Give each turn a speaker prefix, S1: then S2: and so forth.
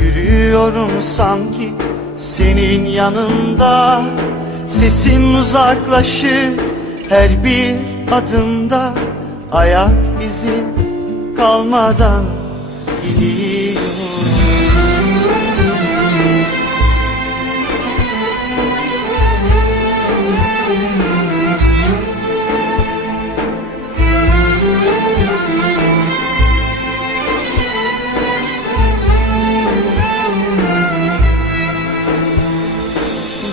S1: Yürüyorum sanki senin yanında. Sesin uzaklaşır her bir adımda. Ayak izim kalmadan gidiyorum